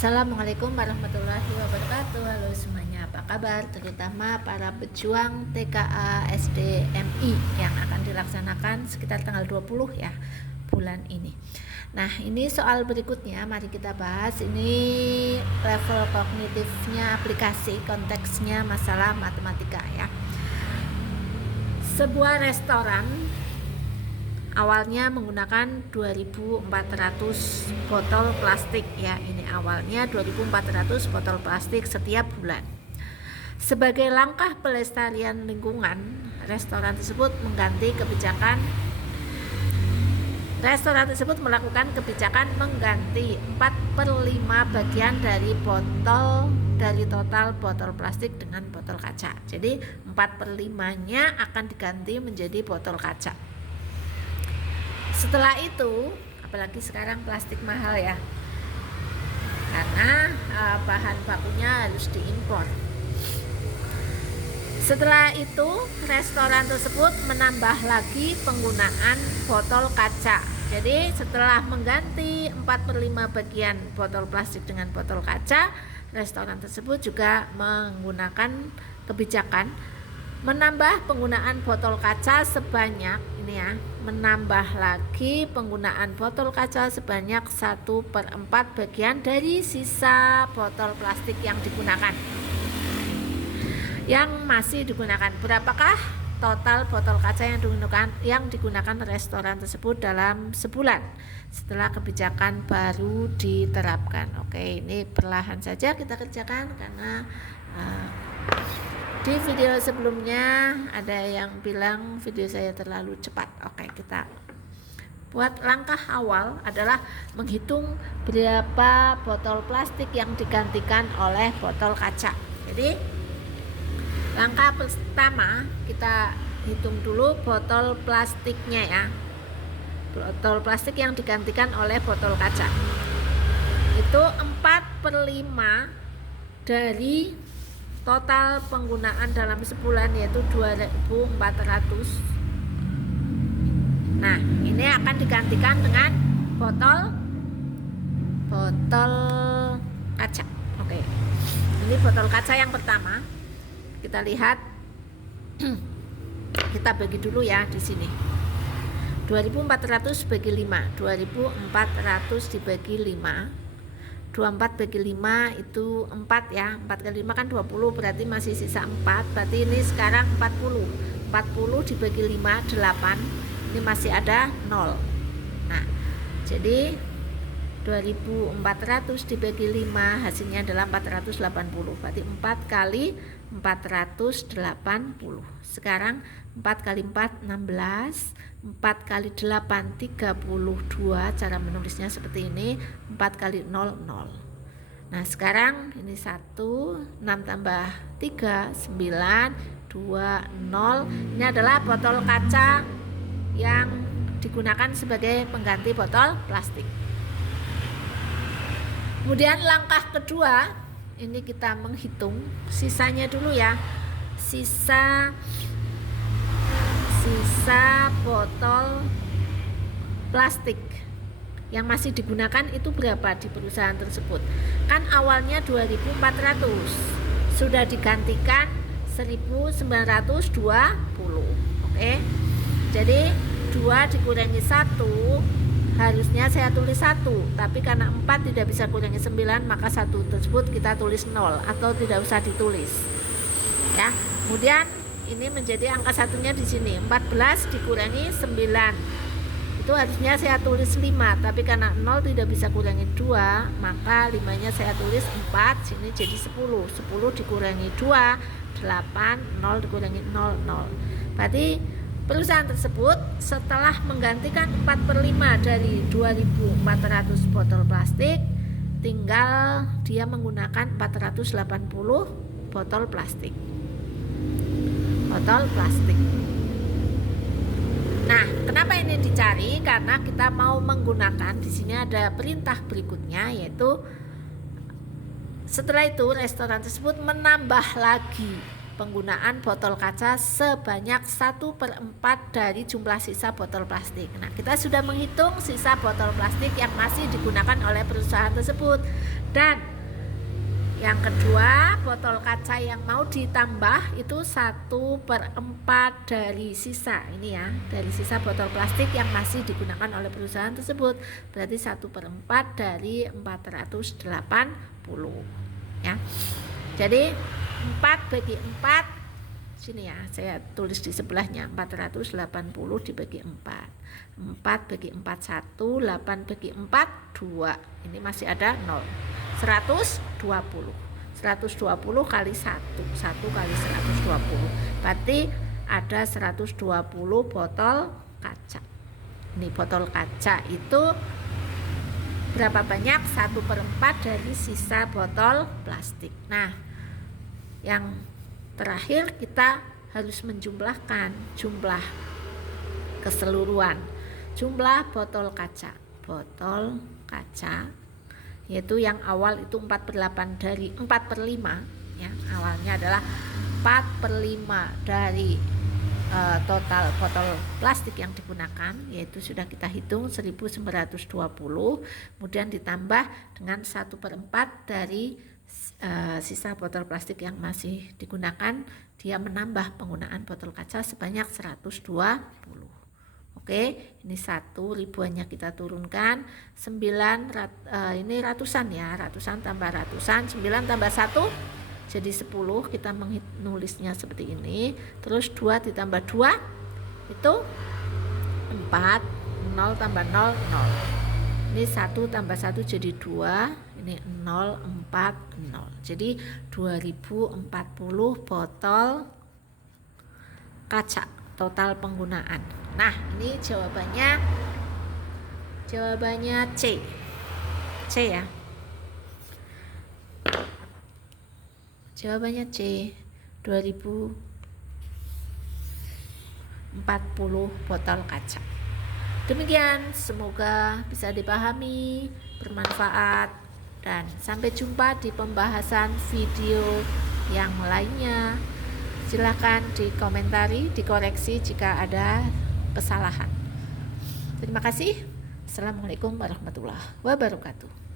Assalamualaikum warahmatullahi wabarakatuh. Halo semuanya, apa kabar? Terutama para pejuang TKA SDMI yang akan dilaksanakan sekitar tanggal 20 ya bulan ini. Nah, ini soal berikutnya, mari kita bahas. Ini level kognitifnya aplikasi, konteksnya masalah matematika ya. Sebuah restoran awalnya menggunakan 2400 botol plastik ya. Ini awalnya 2400 botol plastik setiap bulan. Sebagai langkah pelestarian lingkungan, restoran tersebut melakukan kebijakan mengganti 4/5 bagian dari total botol plastik dengan botol kaca. Jadi 4/5-nya akan diganti menjadi botol kaca. Setelah itu, apalagi sekarang plastik mahal ya, karena bahan bakunya harus diimpor. Setelah itu, restoran tersebut menambah lagi penggunaan botol kaca. Jadi setelah mengganti 4/5 bagian botol plastik dengan botol kaca, restoran tersebut juga menggunakan kebijakan menambah penggunaan botol kaca sebanyak menambah lagi penggunaan botol kaca sebanyak 1/4 bagian dari sisa botol plastik yang digunakan. Yang masih digunakan, berapakah total botol kaca yang digunakan restoran tersebut dalam sebulan setelah kebijakan baru diterapkan? Oke, ini perlahan saja kita kerjakan karena di video sebelumnya ada yang bilang video saya terlalu cepat. Oke, kita buat langkah awal adalah menghitung berapa botol plastik yang digantikan oleh botol kaca. Jadi langkah pertama kita hitung dulu botol plastiknya ya. Botol plastik yang digantikan oleh botol kaca itu 4/5 dari total penggunaan dalam sebulan, yaitu 2400. Nah, ini akan digantikan dengan botol kaca. Oke. Ini botol kaca yang pertama. Kita lihat kita bagi dulu ya di sini. 2400 bagi 5. 2400 dibagi 5. 24 bagi 5 itu 4 ya. 4 kali 5 kan 20, berarti masih sisa 4. Berarti ini sekarang 40. 40 dibagi 5 8. Ini masih ada 0. Nah, jadi 2400 dibagi 5 hasilnya adalah 480. Berarti 4 kali 480. Sekarang 4 kali 4 16. 4 kali 8 32. Cara menulisnya seperti ini. 4 kali 0 0. Nah, sekarang ini 1 6 tambah 3 9 2 0. Ini adalah botol kaca yang digunakan sebagai pengganti botol plastik. Kemudian langkah kedua, ini kita menghitung sisanya dulu ya. Sisa botol plastik yang masih digunakan itu berapa di perusahaan tersebut. Kan awalnya 2400, sudah digantikan 1920. Oke. Jadi 2 dikurangi 1, harusnya saya tulis 1, tapi karena 4 tidak bisa kurangi 9, maka 1 tersebut kita tulis 0 atau tidak usah ditulis ya. Kemudian ini menjadi angka satunya di sini. 14 dikurangi 9. Itu harusnya saya tulis 5, tapi karena 0 tidak bisa kurangi 2, maka 5-nya saya tulis 4, sini jadi 10. 10 dikurangi 2, 8, 0 dikurangi 0, 0. Berarti perusahaan tersebut setelah menggantikan 4/5 dari 2400 botol plastik, tinggal dia menggunakan 480 botol plastik. Nah, kenapa ini dicari? Karena kita mau menggunakan, di sini ada perintah berikutnya, yaitu setelah itu restoran tersebut menambah lagi penggunaan botol kaca sebanyak 1/4 dari jumlah sisa botol plastik. Nah, kita sudah menghitung sisa botol plastik yang masih digunakan oleh perusahaan tersebut. Dan yang kedua, botol kaca yang mau ditambah itu 1/4 dari sisa. Ini ya, dari sisa botol plastik yang masih digunakan oleh perusahaan tersebut. Berarti 1/4 dari 480 ya. Jadi 4 bagi 4, sini ya, saya tulis di sebelahnya, 480 dibagi 4. 4 bagi 4 1, 8 bagi 4 2. Ini masih ada 0. 120. 120 kali 1. 1 kali 120. Berarti ada 120 botol kaca. Ini botol kaca itu berapa banyak? 1/4 dari sisa botol plastik. Nah, yang terakhir kita harus menjumlahkan jumlah keseluruhan jumlah botol kaca. Botol kaca yaitu yang awal itu 4/8 dari 4/5 ya. Awalnya adalah 4/5 dari total botol plastik yang digunakan, yaitu sudah kita hitung 1920, kemudian ditambah dengan 1/4 dari sisa botol plastik yang masih digunakan, dia menambah penggunaan botol kaca sebanyak 120. Oke, ini 1 ribuannya kita turunkan, 9 ini ratusan ya, ratusan tambah ratusan, 9 tambah 1 jadi 10, kita menulisnya seperti ini. Terus 2 ditambah 2 itu 4, 0 tambah 0 0. Ini 1 tambah 1 jadi 2, ini 0 4 0. Jadi 2040 botol kaca total penggunaan. Nah, ini jawabannya C. C ya. Jawabannya C, 2040 botol kaca. Demikian, semoga bisa dipahami, bermanfaat, dan sampai jumpa di pembahasan video yang lainnya. Silakan dikomentari, dikoreksi jika ada kesalahan. Terima kasih. Assalamualaikum warahmatullahi wabarakatuh.